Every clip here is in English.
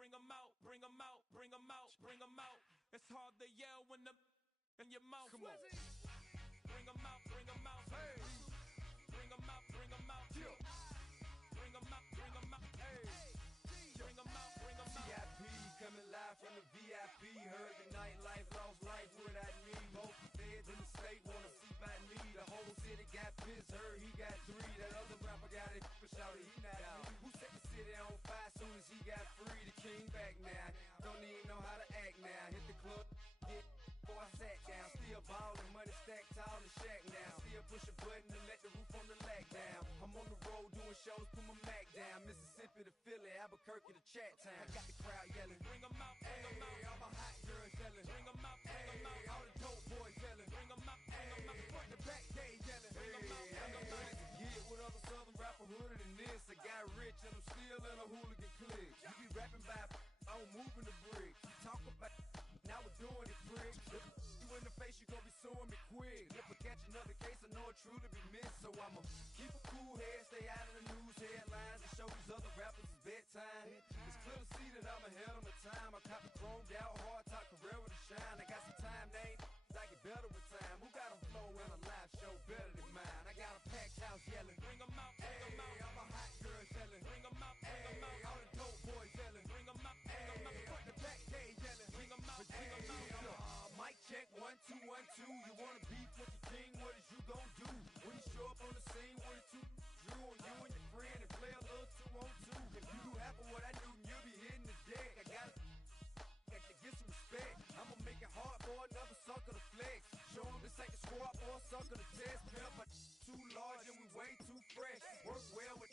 bring 'em out, bring 'em out, bring 'em out, bring 'em out. It's hard to yell when the in your mouth. Come on. Bring 'em out, bring 'em out. Hey. Bring 'em out, bring 'em out. Yeah. Bring 'em out, bring 'em out. Hey. Bring 'em out, bring 'em out. VIP coming live from the VIP. Heard the nightlife, lost life without me. Most feds in the state wanna see by me. The whole city got pissed, heard he got 3. That other rapper got it, but shouted he not out. Who set the city on fire soon as he got free? The king back now, don't even know how to act now. Hit the club, get before I sat down. Still ballin', money stacked tall in the shack now. Still push a button to let the roof on the lag down. I'm on the road doing shows, put my Mac down. Mississippi to Philly, Albuquerque to Chat Town. I got the crowd yelling, bring 'em out, bring 'em out. All my hot girls yelling, bring 'em out, bring 'em out. All the dope boys yelling, bring 'em out, bring 'em out. Front the back gate yelling, bring 'em out, bring 'em out. To get with other southern rapper hooded than this. I got rich and I'm still in a hooligan clique. You be rapping by, I'm moving the bricks. You talk about, now we're doing it, prick. You in the face, you gon' be suing me quick. If I catch another case, I know it truly be missed. So I'ma keep a cool head, stay out of the news headlines, and show these other rappers it's bedtime. It's clear to see that I'm ahead of my time. I cop the chromed out, hard top career with a shine. I got some time, name. I get better with time. Who got a flow and a live show better than mine? I got a packed house yelling, bring 'em out, bring 'em out. All my hot girls yelling, bring 'em out, bring 'em out. All the dope boys yelling, bring 'em out, bring 'em out. Front the back gate yelling, bring 'em out, bring 'em out. Mic check 1 2 1 2. You wanna beef with the king? What is you gon' do when you show up on the scene with a 2 drew on you and your friend and play a little 2 on 2? If you do half of what I do, you'll be hitting the deck. I gotta get some respect. I'ma make it hard for another sucker to flex. Show him this ain't the squad for a sucker to test. Pimp, but too large and we way too fresh. Work well with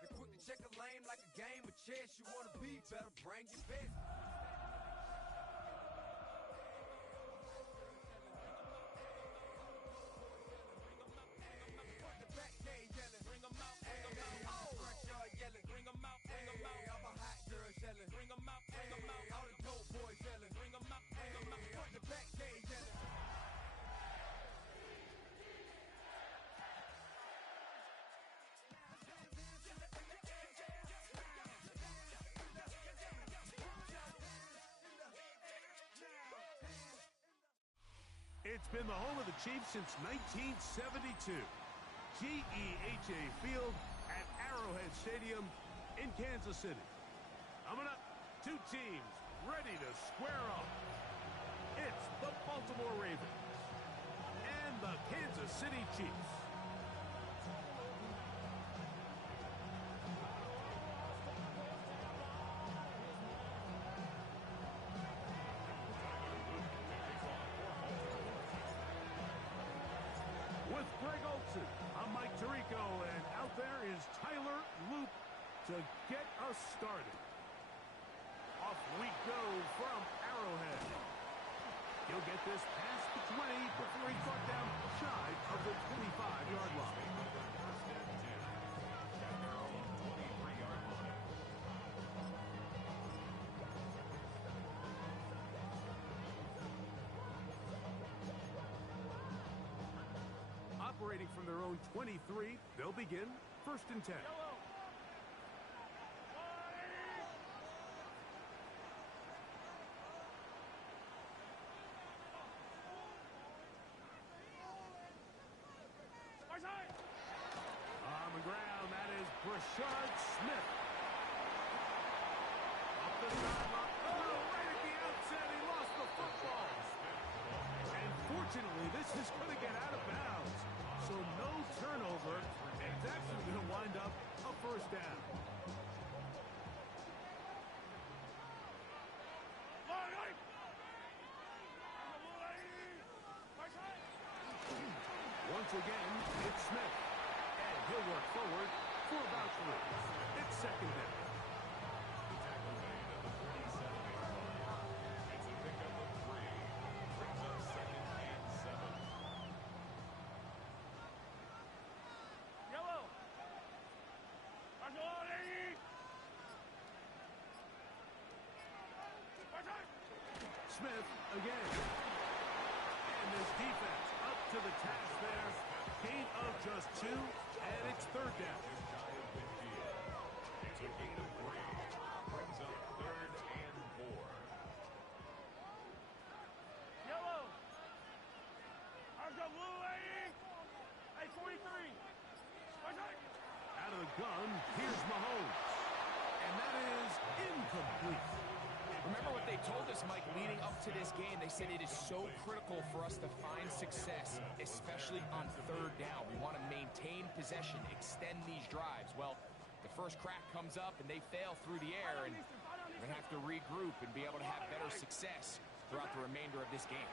and quick to check a lane like a game of chess. You wanna be better, bring your best. Bring 'em out, bring 'em out. Front yard yelling, bring 'em out, bring 'em out. All my hot girls yelling, bring 'em out, bring 'em out. All the dope boys yelling, bring 'em out, bring 'em out. Front the back gate yelling. It's been the home of the Chiefs since 1972. GEHA Field at Arrowhead Stadium in Kansas City. Coming up, 2 teams ready to square off. It's the Baltimore Ravens and the Kansas City Chiefs. With Greg Olson, I'm Mike Tirico, and out there is Tyler Loop to get us started. Off we go from Arrowhead. He'll get this past the 20 before he's brought down shy of the 25-yard line. Operating from their own 23, they'll begin 1st and 10. On the ground, that is Brashard Smith. Up the sideline. Oh, right at the outset, he lost the football. And fortunately, this is going to get out of bounds. So no turnover, and it's actually going to wind up a 1st down. Once again, it's Smith. And he'll work forward for about 3. It's 2nd down. It's a pickup of 3. Brings up 2nd and 7. Yellow. Smith again. And this defense up to the task there. Gain of just 2, and it's 3rd down. It's a gain of 3. gun, here's Mahomes. And that is incomplete. Remember what they told us, Mike, leading up to this game. They said it is so critical for us to find success, especially on third down. We want to maintain possession, extend these drives. Well, the first crack comes up and they fail through the air, and we're going to have to regroup and be able to have better success throughout the remainder of this game.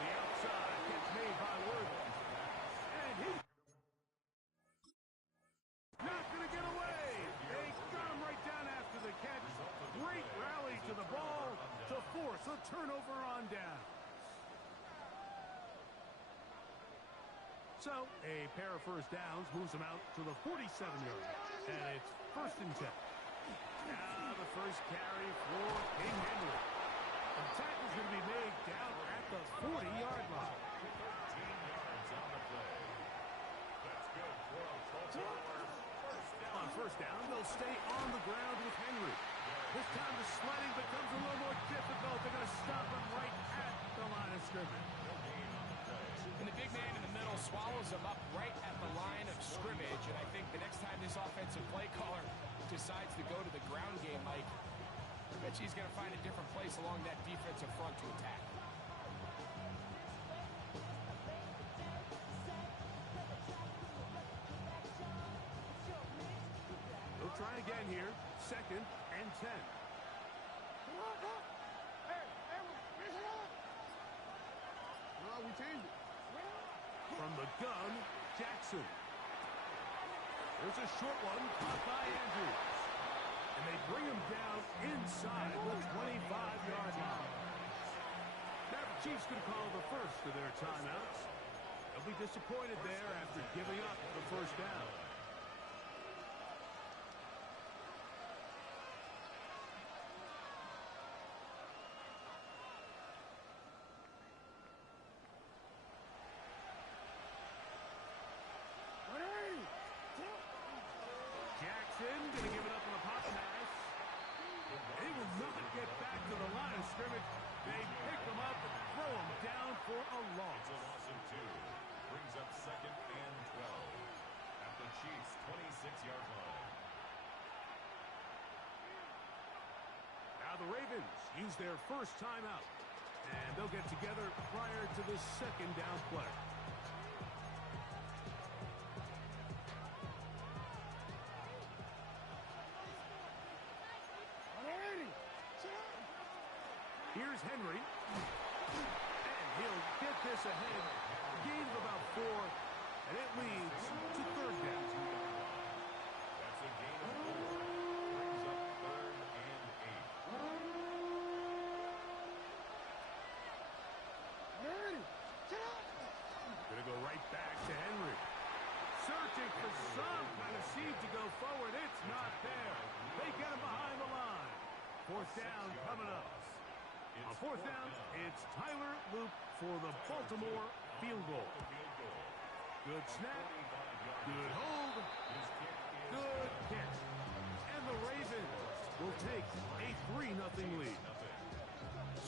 The outside gets made by Worthy. And he's not going to get away. They got him right down after the catch. Great rally to the ball to force a turnover on down. So, a pair of first downs moves them out to the 47-yard line. And it's 1st and 10. Now the first carry for King Henry. The tackle's going to be made down at the 40-yard line. 15 yards on the play. That's good for a Baltimore first down. On first down, they'll stay on the ground with Henry. This time the sledding becomes a little more difficult. They're going to stop him right at the line of scrimmage. And the big man in the middle swallows him up right at the line of scrimmage. And I think the next time this offensive play caller decides to go to the ground game, Mike, I bet he's going to find a different place along that defensive front to attack. They'll try again here. 2nd and 10. We changed it. From the gun, Jackson. There's a short one caught by Andrews. And they bring him down inside the 25-yard line. Now the Chiefs could call the first of their timeouts. They'll be disappointed there after giving up the first down. Jackson going to give it up on a pop pass. They will not get back to the line of scrimmage. They pick him up and throw him down for a loss. It's a loss of 2. Brings up 2nd and 12 at the Chiefs' 26-yard line. Now the Ravens use their first timeout. And they'll get together prior to the 2nd down play. Here's Henry. And he'll get this ahead. Gain of about 4. And it leads to 3rd down. That's a gain of 4. Brings up 3rd and 8. Gonna go right back to Henry. Searching for some kind of seed to go forward. It's not there. They get him behind the line. 4th down coming up. On 4th down, it's Tyler Loop for the Baltimore field goal. Good snap. Good hold. Good kick. And the Ravens will take a 3-0 lead.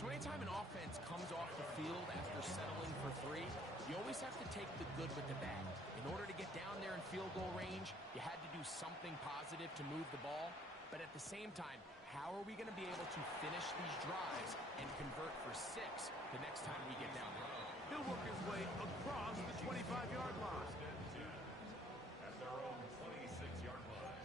So anytime an offense comes off the field after settling for 3, you always have to take the good with the bad. In order to get down there in field goal range, you had to do something positive to move the ball. But at the same time, how are we going to be able to finish these drives and convert for 6 the next time we get down there? He'll work his way across the 25-yard line. At their own 26-yard line.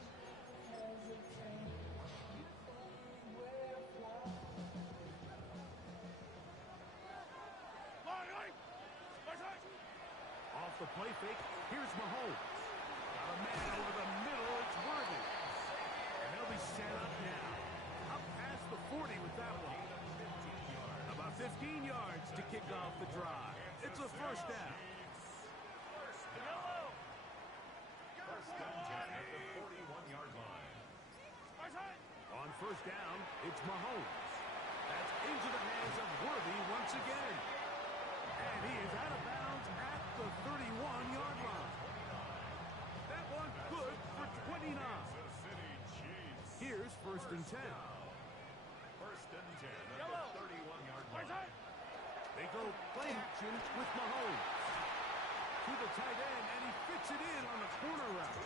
Off the play fake, here's Mahomes. Got a man over the middle, it's Worthy. And they'll be set up now. Up past the 40 with that one. About 15 yards to kick off the drive. It's a 1st down. First and 10 at the 41-yard line. On 1st down, it's Mahomes. That's into the hands of Worthy once again. And he is out of bounds at the 31-yard line. That one good for 29. Kansas City Chiefs. Here's 1st and 10. First and 10 at the 31-yard line. They go play action with Mahomes. to the tight end, and he fits it in on the corner route.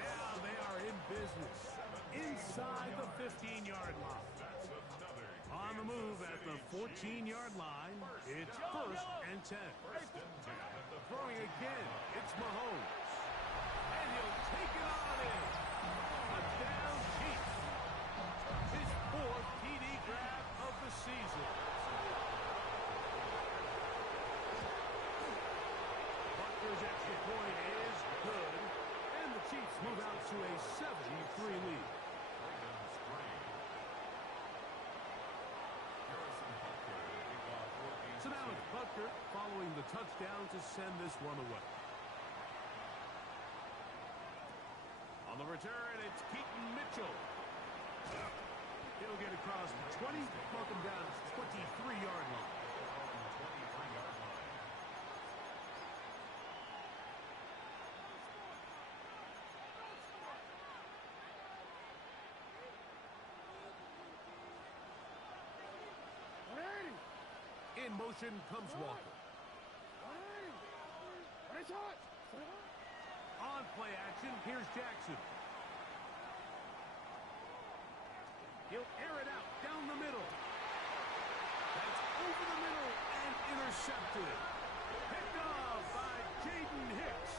Now they are in business inside the 15-yard line. On the move at the 14-yard line, it's 1st and 10. Throwing again, it's Mahomes. And he'll take it on in. Touchdown, Chiefs. His 4th TD grab of the season. Butker's extra point is good, and the Chiefs move out to a 7-3 lead. So now it's Butker following the touchdown to send this one away. On the return, it's Keaton Mitchell. He'll get across the 20, welcome down to the 23-yard line. In motion comes Walker. On play action, here's Jackson. He'll air it out down the middle. That's over the middle and intercepted. Picked off by Jaden Hicks.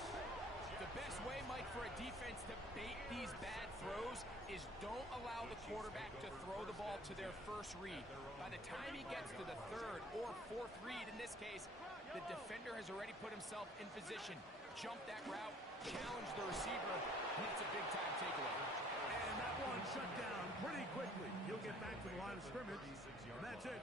The best way, Mike, for a defense to bait these bad throws is don't allow the quarterback to throw the ball to their first read. By the time he gets to the 3rd or 4th read, in this case, the defender has already put himself in position, jumped that route, challenged the receiver, and it's a big-time takeaway. And that one shut down pretty quickly. He'll get back to the line of scrimmage, and that's it.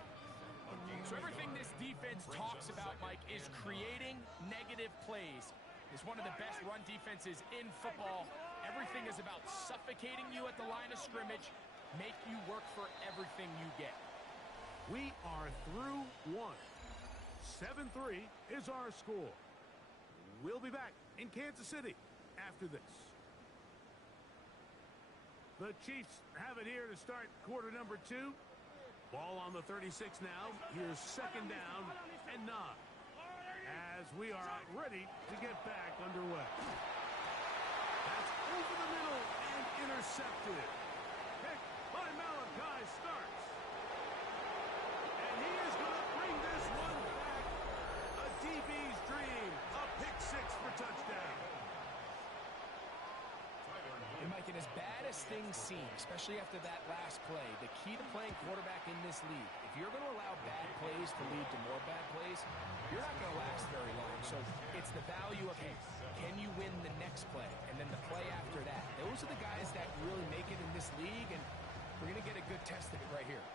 So everything this defense talks about, Mike, is creating negative plays. It's one of the best run defenses in football. Everything is about suffocating you at the line of scrimmage, make you work for everything you get. We are through one. 7-3 is our score. We'll be back in Kansas City after this. The Chiefs have it here to start quarter number 2. Ball on the 36 now. Here's 2nd down and 9. As we are ready to get back underway. That's over the middle and intercepted. Picked by Malachi Starks. And he is going to bring this one back. A DB's dream. A pick 6 for touchdown. And Mike, and as bad as things seem, especially after that last play, the key to playing quarterback in this league, if you're going to allow bad plays to lead to more bad plays, you're not going to last very long. So it's the value of, hey, can you win the next play? And then the play after that. Those are the guys that really make it in this league, and we're going to get a good test of it right here.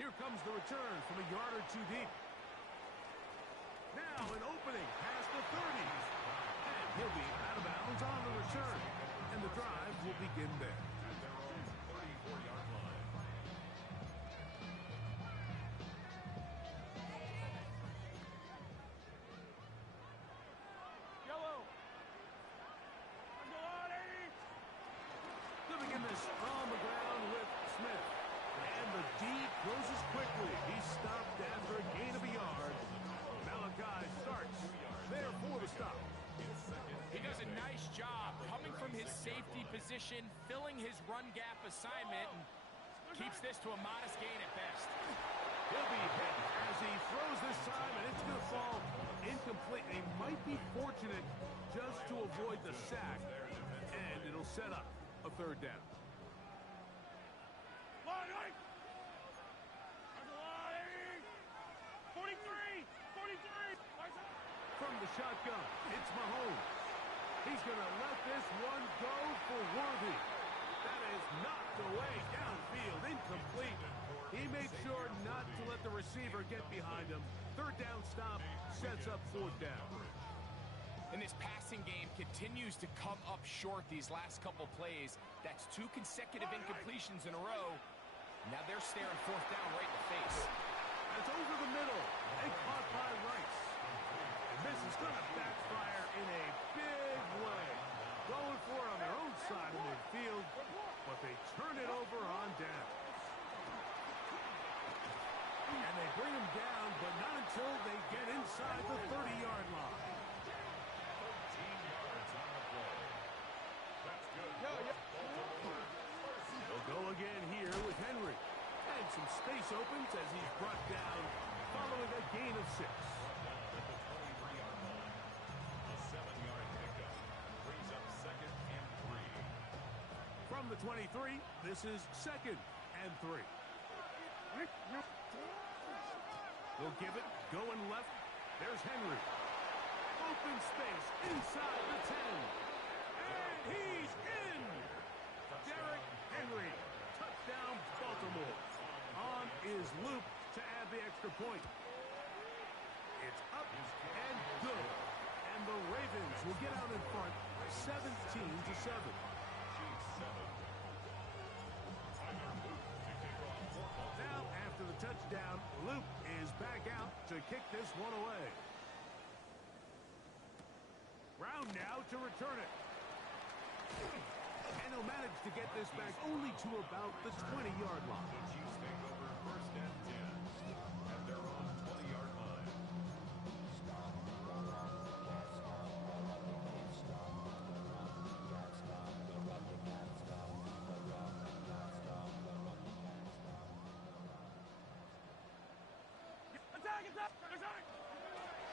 Here comes the return from a yard or 2 deep. Now an opening past the 30. And he'll be out of bounds on the return. And the drive will begin there. At their own 34-yard line. To begin this on the ground with Smith. And the D closes quickly. He stopped after a gain of a yard. Malachi Starks there for the stop. He does a nice job coming from his safety position, filling his run gap assignment, and keeps this to a modest gain at best. He'll be hit as he throws this time, and it's going to fall incomplete. They might be fortunate just to avoid the sack, and it'll set up a 3rd down. From the shotgun, it's Mahomes. He's going to let this one go for Worthy. That is knocked away downfield, incomplete. He made sure not to let the receiver get behind him. 3rd down stop sets up 4th down. And this passing game continues to come up short these last couple plays. That's 2 consecutive incompletions in a row. Now they're staring 4th down right in the face. That's over the middle and caught by Rice. And this is going to backfire in a big way. Going for it on their own side of midfield, but they turn it over on down. And they bring him down, but not until they get inside the 30-yard line. 13 yards on the play. That's good. Baltimore. They'll go again here with Henry. And some space opens as he's brought down following a gain of 6. Down at the 23-yard line. A 7-yard pickup. Brings up 2nd and 3. From the 23, this is 2nd and 3. They'll give it, going left. There's Henry. Open space inside the 10. And he's in! Derrick Henry. Touchdown, Baltimore. On is Luke to add the extra point. It's up and good. And the Ravens will get out in front 17-7. Chiefs 7. Tyler Luke to kick off for Baltimore. Now, after the touchdown, Luke is back out to kick this one away. Brown now to return it. And he'll manage to get this back only to about the 20-yard line. The Chiefs take over 1st and 10 at their own 20-yard line.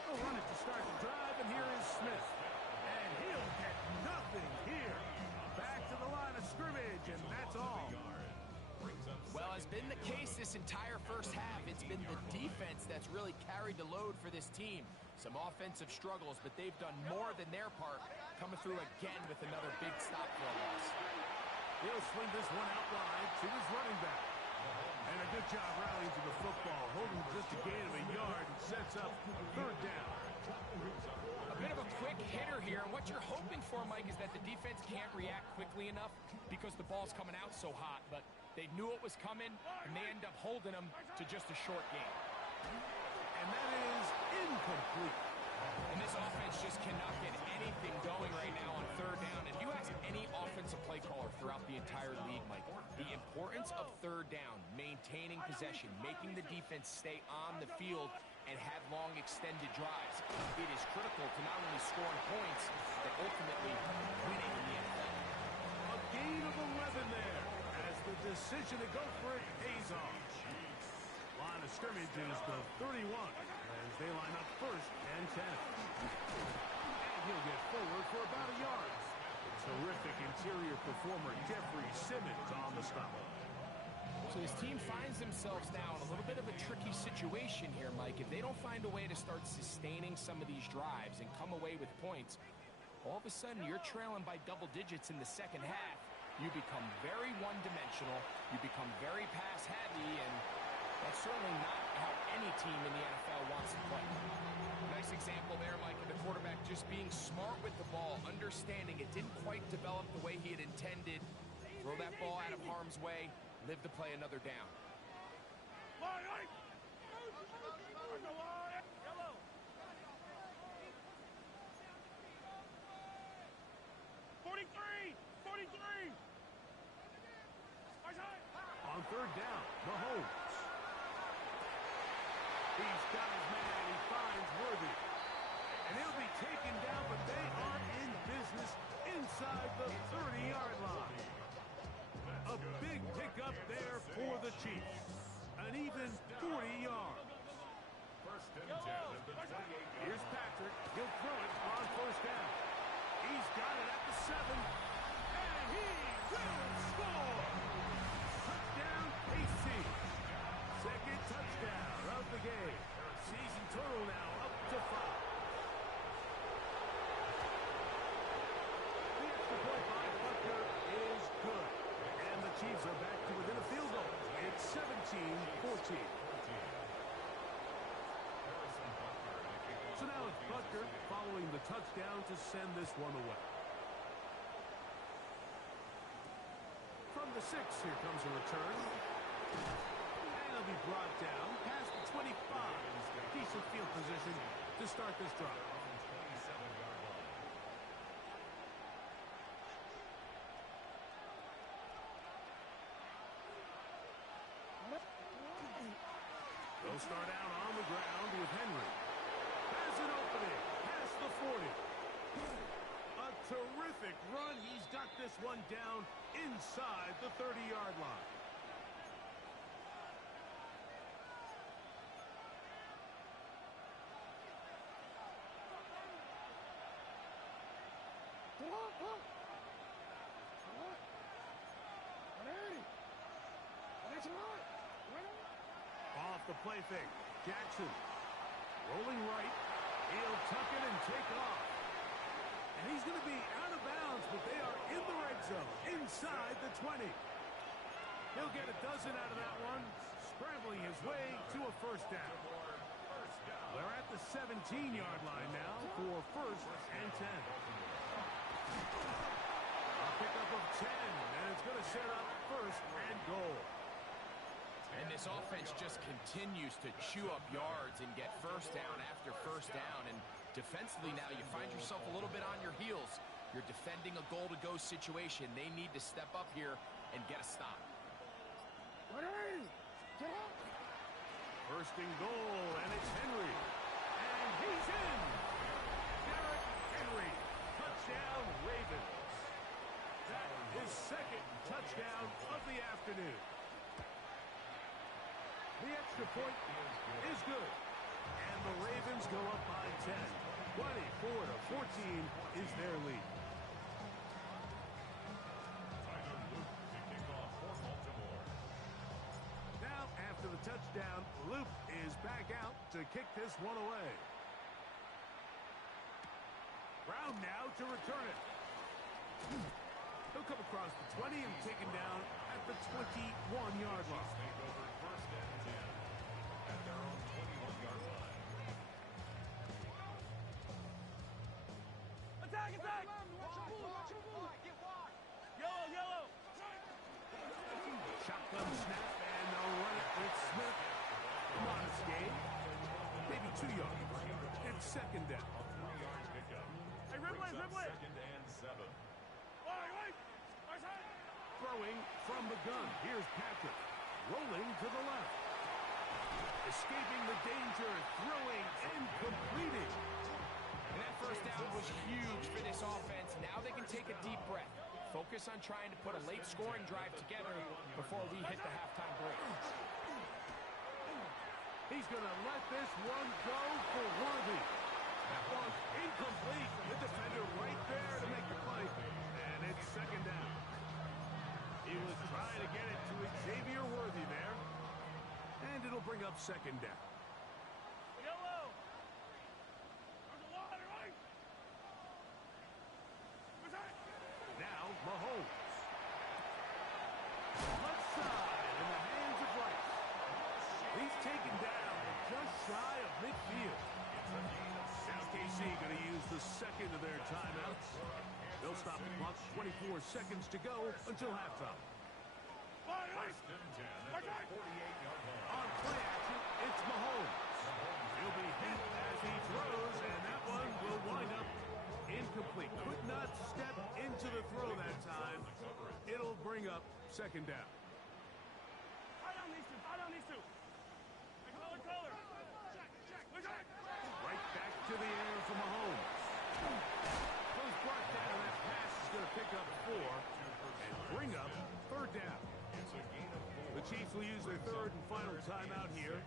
They'll run it to start the drive, and here is Smith. And he'll get nothing here. Back to the line of scrimmage, and that's all. Well, has been the case this entire first half. It's been the defense that's really carried the load for this team. Some offensive struggles, but they've done more than their part, coming through again with another big stop for a loss. He'll swing this one out wide to his running back. And a good job rallying to the football, holding just a gain of a yard, and sets up 3rd down. A bit of a quick hitter here, and what you're hoping for, Mike, is that the defense can't react quickly enough because the ball's coming out so hot, but they knew it was coming, and they end up holding them to just a short gain. And that is incomplete. And this offense just cannot get anything going right now on 3rd down. If you ask any offensive play caller throughout the entire league, Mike, the importance of 3rd down, maintaining possession, making the defense stay on the field and have long extended drives, it is critical to not only scoring points, but ultimately winning in the NFL. A gain of 11 there as the decision to go for it pays off. Line of scrimmage is the 31 as they line up 1st and 10. And he'll get forward for about a yard. Terrific interior performer Jeffrey Simmons on the stop. So this team finds themselves now in a little bit of a tricky situation here, Mike. If they don't find a way to start sustaining some of these drives and come away with points, all of a sudden you're trailing by double digits in the 2nd half. You become very one-dimensional. You become very pass-heavy, and that's certainly not how any team in the NFL wants to play. Nice example there, Mike, of the quarterback just being smart with the ball, understanding it didn't quite develop the way he had intended. Throw that ball out of harm's way, live to play another down. 43! On 3rd down, Mahomes. He's got his man, he finds Worthy. And he'll be taken down, but they are in business inside the 30-yard line. A big pickup there for the Chiefs. An even 40 yards. 1st and 10 at the 28. Here's Patrick. He'll throw it on 1st down. He's got it at the 7. And he will score! Touchdown, KC. 2nd touchdown of the game. Season total now up to 5. The extra point by Butker is good. And the Chiefs are back to within a field goal. It's 17-14. So now it's Butker following the touchdown to send this one away. From the 6, here comes a return. And he'll be brought down past the 25. Decent field position to start this drive. They'll start out on the ground with Henry. Has an opening. Past the 40. A terrific run. He's got this one down inside the 30-yard line. Off the play fake. Jackson. Rolling right. He'll tuck it and take off. And he's going to be out of bounds, but they are in the red zone, inside the 20. He'll get a dozen out of that one, scrambling his way to a first down. They're at the 17-yard line now for first and 10. A pickup of 10, and it's going to set up first and goal. And this offense just continues to chew up yards and get first down after first down. And defensively now, you find yourself a little bit on your heels. You're defending a goal-to-go situation. They need to step up here and get a stop. First and goal, and it's Henry. And he's in! Derrick Henry. Touchdown, Ravens. That is second touchdown of the afternoon. The extra point is good. And the Ravens go up by 10. 24-14 is their lead. Now, after the touchdown, Luke is back out to kick this one away. Brown now to return it. He'll come across the 20 and taken down at the 21-yard line. Shotgun snap, and they'll run it with Smith. Modest gain. Maybe 2 yards. It's second down. Hey, Ripley! Second and 7. Throwing from the gun. Here's Patrick. Rolling to the left. Escaping the danger. Throwing and completing. And that first down was huge for this offense. Now they can take a deep breath. Focus on trying to put a late scoring drive together before we hit the halftime break. He's going to let this one go for Worthy. That one's incomplete. The defender right there to make the play. And it's second down. He was trying to get it to Xavier Worthy there. And it'll bring up second down. Now, Mahomes. Left side in the hands of Rice. He's taken down just shy of midfield. Now KC going to use the second of their timeouts. They'll stop the clock. 24 seconds to go until halftime. First and 10 at the 48-yard line. On play action, it's Mahomes. He'll be hit as he throws, and that one will wind up incomplete. Could not step into the throw that time. It'll bring up second down. Right back to the air for Mahomes. Goes brought down. That pass is going to pick up 4 and bring up third down. The Chiefs will use their third and final timeout here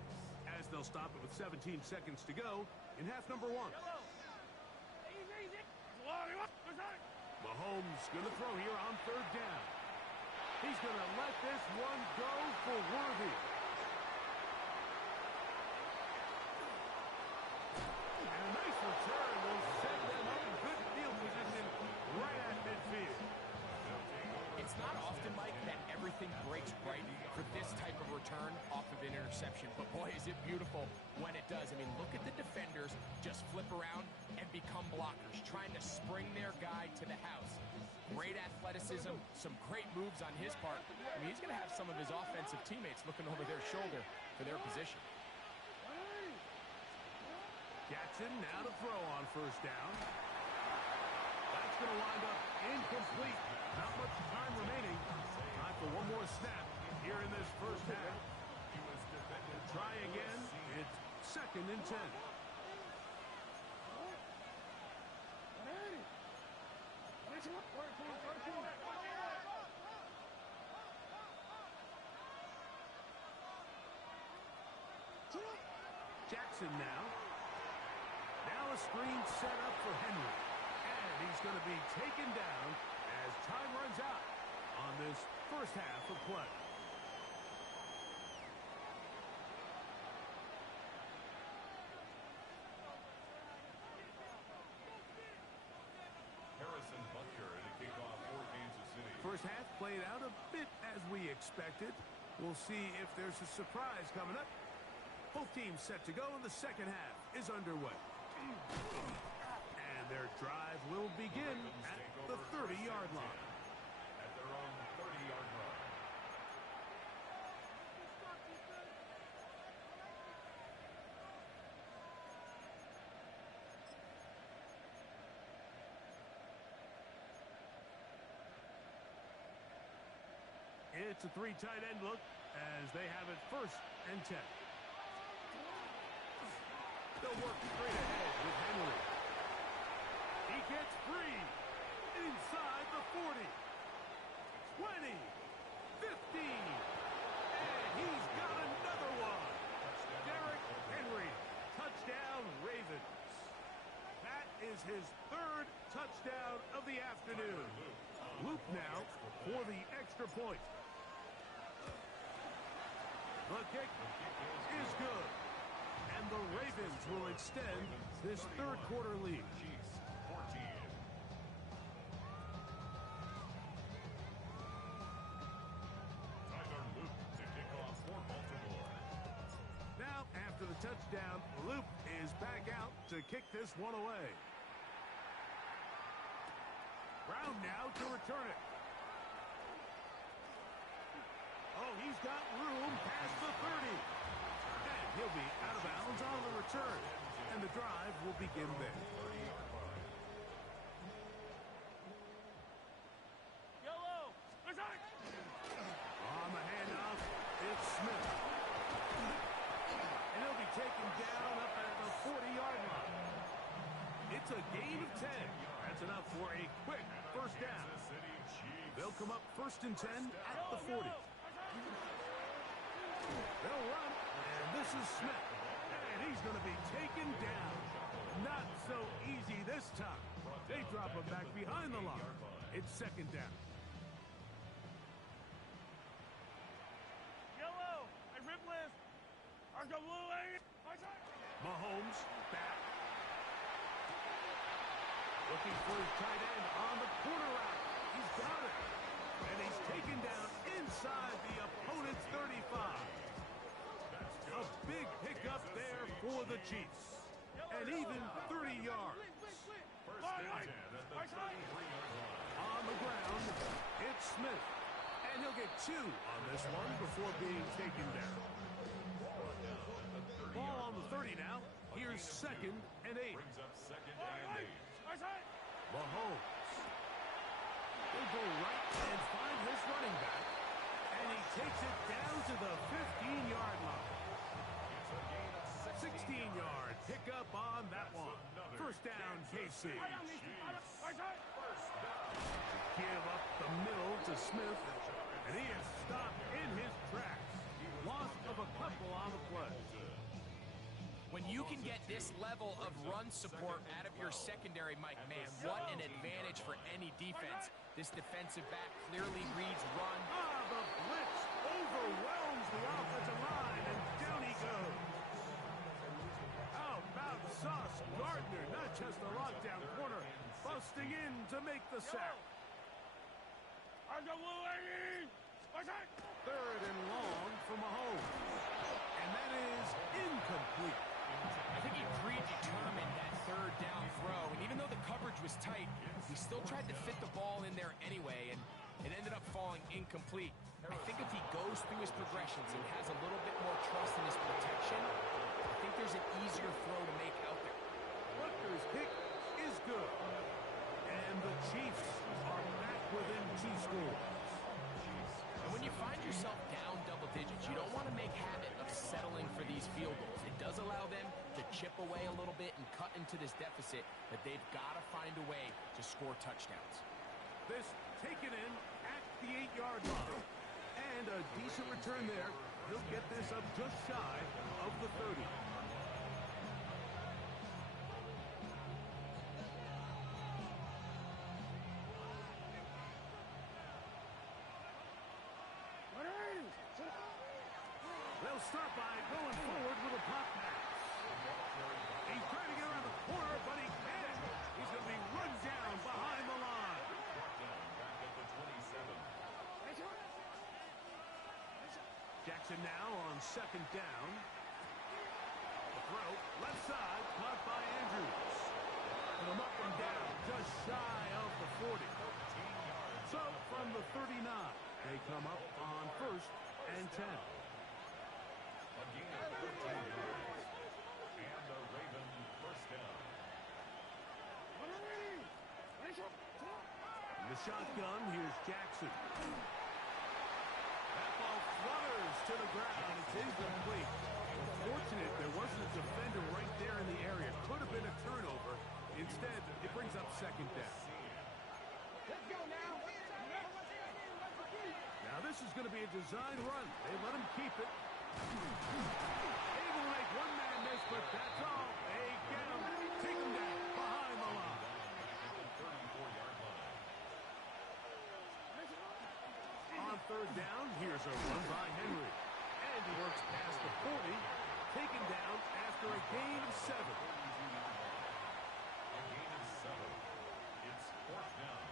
as they'll stop it with 17 seconds to go in half number 1. Mahomes going to throw here on third down. He's going to let this one go for Worthy. And a nice return will set them up in good field position right at midfield. It's not often, Mike, that everything breaks right for this type of return off of an interception. But boy, is it beautiful when it does. I mean, look at the defenders just flip around and become blockers, trying to spring their guy to the house. Great athleticism, some great moves on his part. I mean, he's going to have some of his offensive teammates looking over their shoulder for their position. Jackson now to throw on first down. That's going to wind up incomplete. Not much time remaining. Time for one more snap here in this first half. try again. It's 2nd and 10. Jackson now. Now a screen set up for Henry. And he's going to be taken down as time runs out on this first half of play. Harrison Butker to kick off for Kansas City. First half played out a bit as we expected. We'll see if there's a surprise coming up. Both teams set to go, and the second half is underway. And their drive will begin at the 30-yard line. At their own 30-yard line. It's a 3 tight end look as they have it 1st and 10. They'll work straight ahead with Henry. He gets free inside the 40, 20, 15, and he's got another one. Derrick Henry, touchdown Ravens. That is his 3rd touchdown of the afternoon. Luke now for the extra point. The kick is good. And the Ravens will extend this 3rd quarter lead. Chiefs 14. Tyler Luke to kick off for Baltimore. Now, after the touchdown, Luke is back out to kick this one away. Brown now to return it. Oh, he's got room past the 30. And he'll be out of bounds on the return. And the drive will begin there. On the handoff, it's Smith. And he'll be taken down up at the 40-yard line. It's a gain of 10. That's enough for a quick first down. They'll come up 1st and 10 at the 40. They'll run, and this is Smith. And he's going to be taken down. Not so easy this time. They drop him back behind the line. It's 2nd down. Mahomes back. Looking for his tight end on the corner route. He's got it. And he's taken down inside the opponent's 35. A big pickup there for the Chiefs. And even 30 yards. First and 10 at the 33-yard line. On the ground, it's Smith. And he'll get 2 on this one before being taken down. Ball on the 30 now. Here's 2nd and 8. Brings up 2nd and 8. Mahomes. He'll go right and find his running back. And he takes it down to the 15-yard line. 16-yard pickup on that one. First down, KC. Give up the middle to Smith. And he is stopped in his tracks. Loss of a couple on the play. When you can get this level of run support out of your secondary, Mike, man, what an advantage for any defense. This defensive back clearly reads run. The blitz overwhelms the offensive line, and down he goes. How about Sauce Gardner, not just a lockdown corner, busting in to make the sack. 3rd and long for Mahomes. And that is incomplete. I think he predetermined that 3rd down throw, and even though the coverage was tight, he still tried to fit the ball in there anyway, and it ended up falling incomplete. I think if he goes through his progressions and has a little bit more trust in his protection, I think there's an easier throw to make out there. Butker's kick is good. And the Chiefs are back within 2 scores. And when you find yourself down double digits. You don't want to make habit of settling for these field goals. It does allow them to chip away a little bit and cut into this deficit, but they've got to find a way to score touchdowns. This taken in at the 8-yard line. And a decent return there. He'll get this up just shy of the 30. They'll start by going forward with a pop pass. He's trying to get around the corner, but he can't. He's going to be run down behind the line. Back at the 27. Jackson now on second down. The throw, left side, caught by Andrews. Put him up and down, just shy of the 40. So from the 39, they come up on first and 10. A gain of 13 yards. And the Raven first down. In the shotgun, here's Jackson. That ball flutters to the ground. It's incomplete. Fortunate there wasn't a defender right there in the area. Could have been a turnover. Instead, it brings up second down. Let's go now. Now this is going to be a design run. They let him keep it. Able to make one man miss, but that's all. They get him. Take him down behind the line. On third down, here's a run by Henry. And he works past the 40, taken down after a gain of 7. A gain of 7. It's fourth down.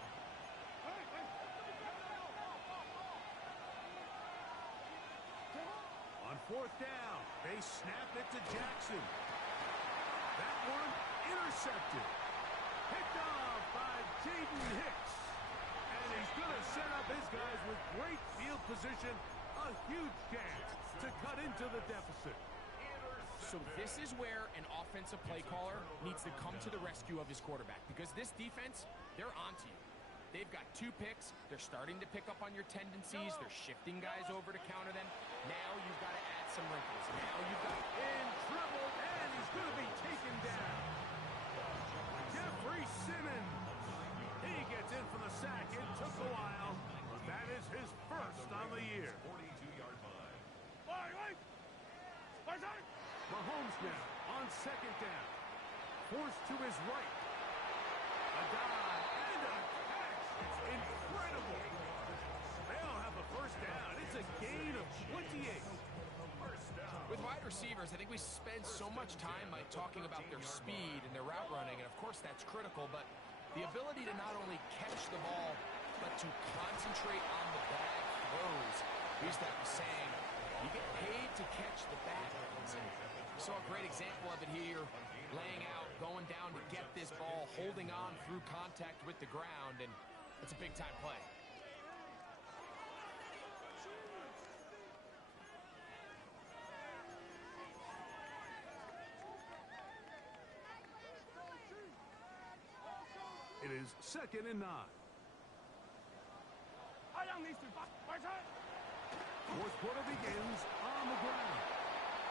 On fourth down, they snap it to Jackson. That one intercepted. Picked off by Jaden Hicks. And he's going to set up his guys with great field position. A huge chance to cut into the deficit. So this is where an offensive play caller needs to come to the rescue of his quarterback, because this defense, they're onto you. They've got 2 picks. They're starting to pick up on your tendencies. They're shifting guys over to counter them. Now you've got to add some wrinkles. Now you've got In trouble, and he's going to be taken down. Jeffrey Simmons. He gets in for the sack. It took a while, but that is his first on the year. 42-yard line. Mahomes now on second down. Forced to his right. A dive and a catch. Incredible. They'll have a first down. It's a gain of 28. With wide receivers, I think we spend so much time talking about their speed and their route running, and of course that's critical, but the ability to not only catch the ball, but to concentrate on the bag throws. We used to have a saying, you get paid to catch the bag. We saw a great example of it here, laying out, going down to get this ball, holding on through contact with the ground, and it's a big-time play. It is second and 9. Fourth quarter begins on the ground.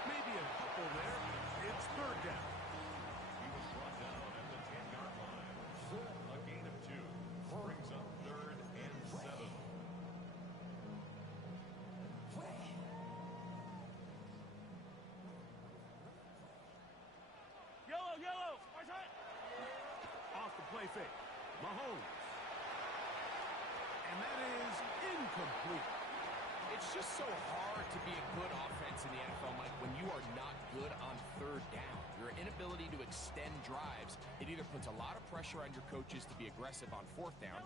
Maybe a couple there. It's third down. He was brought down at the 10-yard line. A gain of 2 brings up third and 7. Off the play fake. Mahomes. And that is incomplete. It's just so hard to be a good offense in the NFL, Mike, when you are not good on third down. Your inability to extend drives, it either puts a lot of pressure on your coaches to be aggressive on fourth down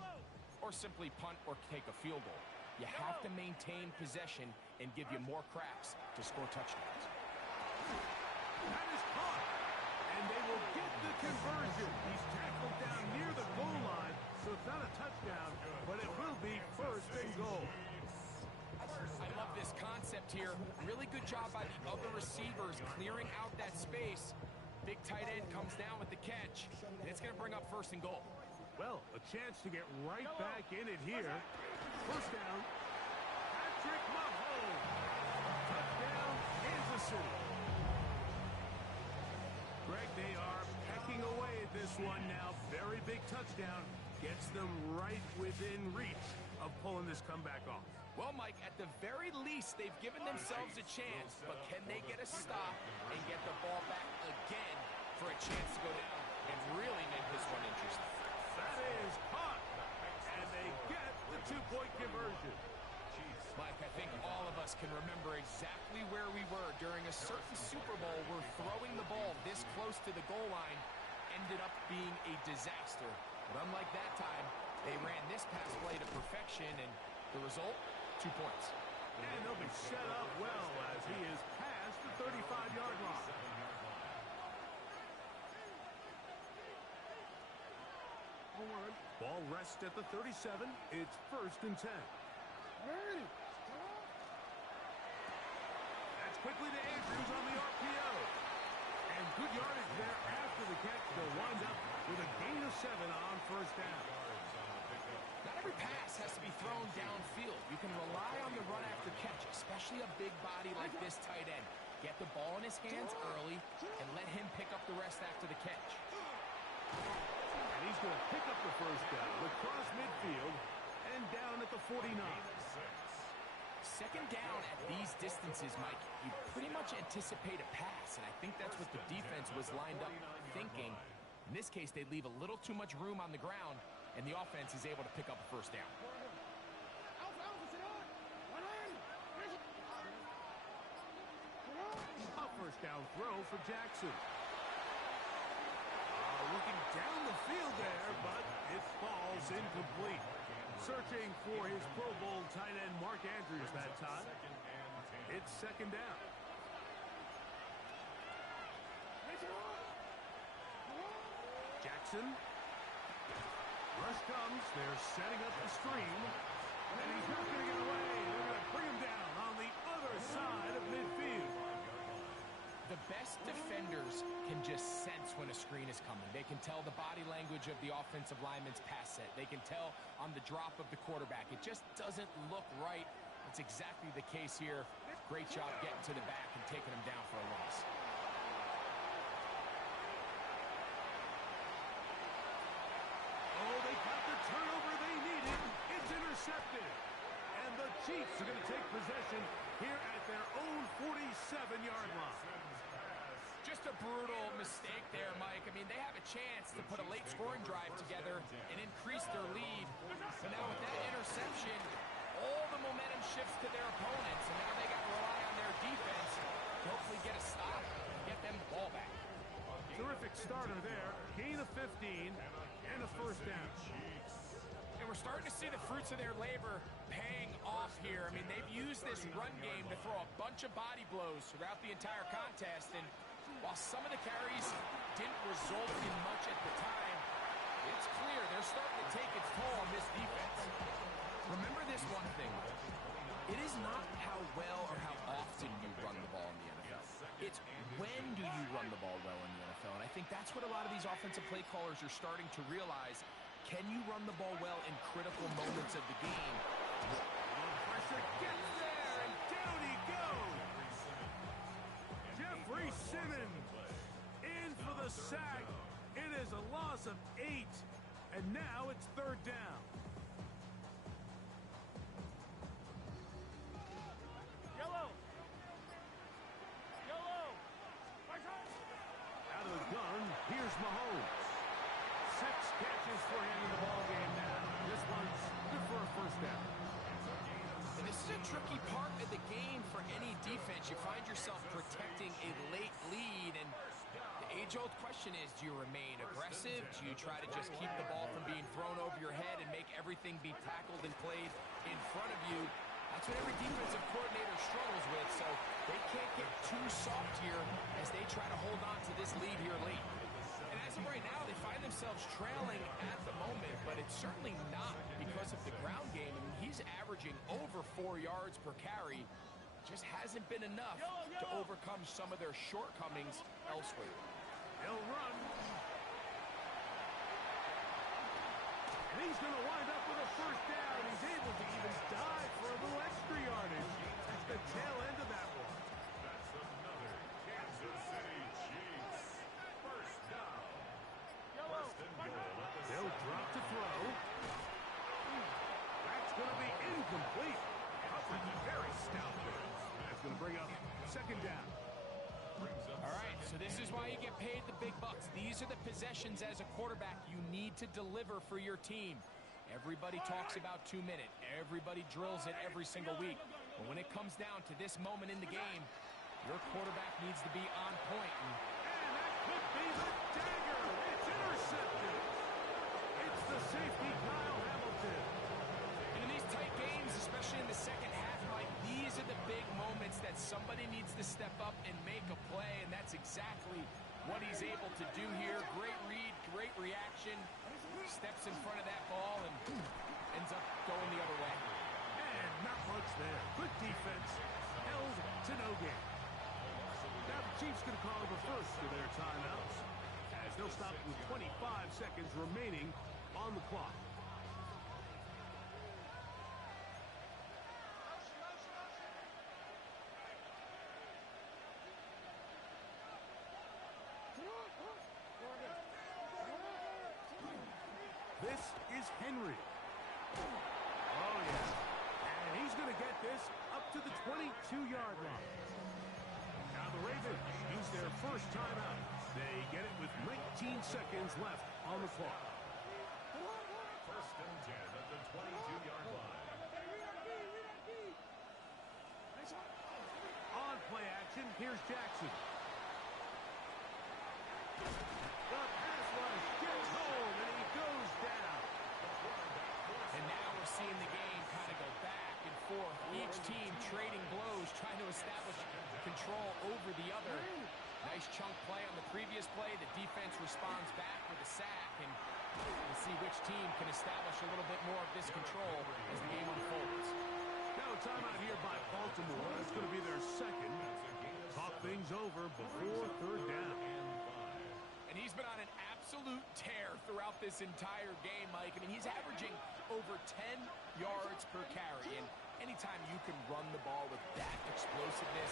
or simply punt or take a field goal. You have to maintain possession and give you more cracks to score touchdowns. That is caught. And they will get the conversion. He's tackled down near the goal line, so it's not a touchdown, but it will be first and goal. I love this concept here. Really good job by the other receivers clearing out that space. Big tight end comes down with the catch, and it's going to bring up first and goal. Well, a chance to get right back in it here. First down at Patrick Mahomes. Touchdown, Kansas City. Greg, they are pecking away at this one now. Very big touchdown. Gets them right within reach of pulling this comeback off. Well, Mike, at the very least, they've given themselves a chance, but can they get a stop and get the ball back again for a chance to go down and really make this one interesting? That is caught, and they get the two-point conversion. Mike, I think all of us can remember exactly where we were during a certain Super Bowl where throwing the ball this close to the goal line ended up being a disaster. But unlike that time, they ran this pass play to perfection, and the result, 2 points. And they'll be set up well as he is past the 35-yard line. Ball rests at the 37. It's 1st and 10. That's quickly to Andrews on the RPO. And good yardage there after the catch. They'll wind up with a gain of 7 on 1st down. Not every pass has to be thrown downfield. You can rely on the run after catch, especially a big body like this tight end. Get the ball in his hands early and let him pick up the rest after the catch. And he's going to pick up the 1st down across midfield and down at the 49. 2nd down at these distances, Mike, you pretty much anticipate a pass, and I think that's what the defense was lined up thinking. In this case, they leave a little too much room on the ground, and the offense is able to pick up a 1st down. A 1st down throw for Jackson. Looking down the field there, but it falls incomplete. Searching for his Pro Bowl tight end Mark Andrews that time. It's 2nd down. Jackson. Rush comes. They're setting up the screen. And he's not going to get away. They're going to bring him down on the other side of midfield. The best defenders can just sense when a screen is coming. They can tell the body language of the offensive lineman's pass set. They can tell on the drop of the quarterback. It just doesn't look right. It's exactly the case here. Great job getting to the back and taking him down for a loss. Oh, they got the turnover they needed. It's intercepted. And the Chiefs are going to take possession here at their own 47-yard line. Just a brutal mistake there, Mike. I mean, they have a chance to put a late scoring drive together and increase their lead. But now with that interception, all the momentum shifts to their opponents, and now they got to rely on their defense to hopefully get a stop and get them the ball back. Terrific starter there. Gain of 15 and a 1st down. And we're starting to see the fruits of their labor paying off here. I mean, they've used this run game to throw a bunch of body blows throughout the entire contest, and while some of the carries didn't result in much at the time, it's clear they're starting to take its toll on this defense. Remember this one thing. It is not how well or how often you run the ball in the NFL. It's when do you run the ball well in the NFL. And I think that's what a lot of these offensive play callers are starting to realize. Can you run the ball well in critical moments of the game? Pressure gets there, and down he goes. Jeffrey Simmons in for the sack. It is a loss of 8, and now it's 3rd down. Out of the gun, here's Mahomes. 6 catches for him in the ballgame now. This one's good for a 1st down. And this is a tricky part of the game for any defense. You find yourself protecting a late lead, and the age-old question is, do you remain aggressive? Do you try to just keep the ball from being thrown over your head and make everything be tackled and played in front of you? That's what every defensive coordinator struggles with, so they can't get too soft here as they try to hold on to this lead here late. And as of right now, they find themselves trailing at the moment, but it's certainly not because of the ground game. I mean, he's averaging over 4 yards per carry. Just hasn't been enough to overcome some of their shortcomings elsewhere. They'll run. And he he's going to wind up with a first down. He's able to even dive for a little extra yardage. That's the tail end of that one. That's another Kansas City Chiefs first down. First and goal at the They'll drop to throw. That's going to be incomplete. Coverage very stout there. That's going to bring up second down. All right, so this is why you get paid the big bucks. These are the possessions as a quarterback you need to deliver for your team. Everybody talks about 2 minutes. Everybody drills it every single week. But when it comes down to this moment in the game, your quarterback needs to be on point. And that could be the dagger. It's intercepted. It's the safety, Kyle Hamilton. And in these tight games, especially in the second half, Mike, these are the big moments that somebody needs to step up and make a play, and that's exactly what he's able to do here. Great read, great reaction. Steps in front of that ball and ends up going the other way. And not much there. Good defense. Held to no gain. Now the Chiefs going to call the first of their timeouts, as they'll stop with 25 seconds remaining on the clock. This is Henry. Oh, yeah. And he's going to get this up to the 22-yard line. Now the Ravens use their first timeout. They get it with 19 seconds left on the clock. First and 10 at the 22-yard line. On play action, here's Jackson. The pass rush gets home, and he goes down. And now we're seeing the game kind of go back and forth. Each team trading blows, trying to establish control over the other. Nice chunk play on the previous play. The defense responds back with a sack, and we'll see which team can establish a little bit more of this control as the game unfolds. Now a timeout here by Baltimore. That's going to be their second. Talk things over before third down. And he's been on an absolute tear throughout this entire game, Mike. I mean, he's averaging over 10 yards per carry. And anytime you can run the ball with that explosiveness,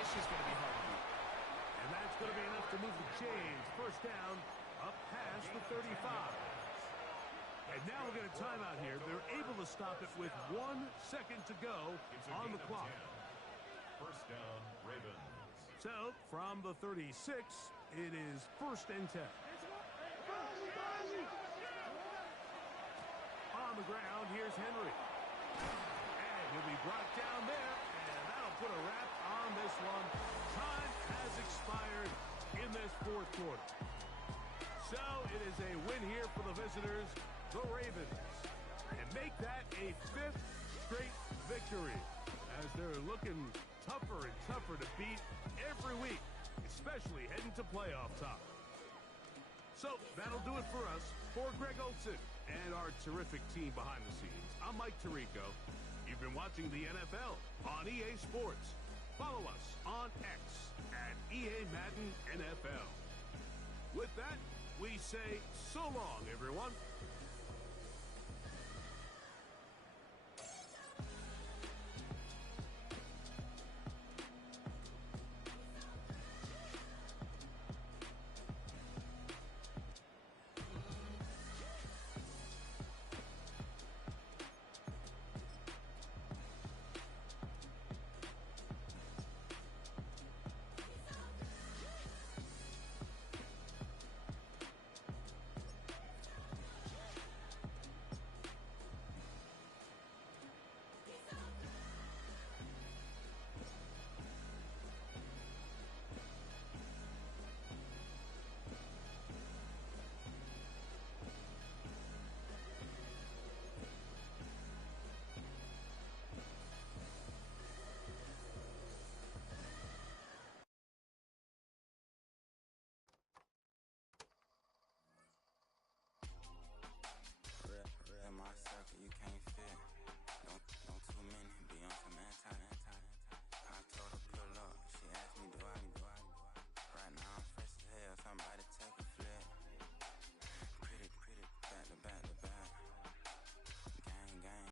it's just going to be hard to beat. And that's going to be enough to move the chains. First down, up past the 35. And now we're going to timeout here. They're able to stop it with 1 second to go on the clock. First down, Ravens. So, from the 36, it is first and 10. On the ground, here's Henry. And he'll be brought down there, and that'll put a wrap on this one. Time has expired in this fourth quarter. So, it is a win here for the visitors, the Ravens, and make that a 5th straight victory, as they're looking tougher and tougher to beat every week, especially heading to playoff time. So that'll do it for us. For Greg Olson and our terrific team behind the scenes, I'm Mike Tirico. You've been watching the NFL on EA Sports. Follow us on X at EA Madden NFL. With that, we say so long, everyone.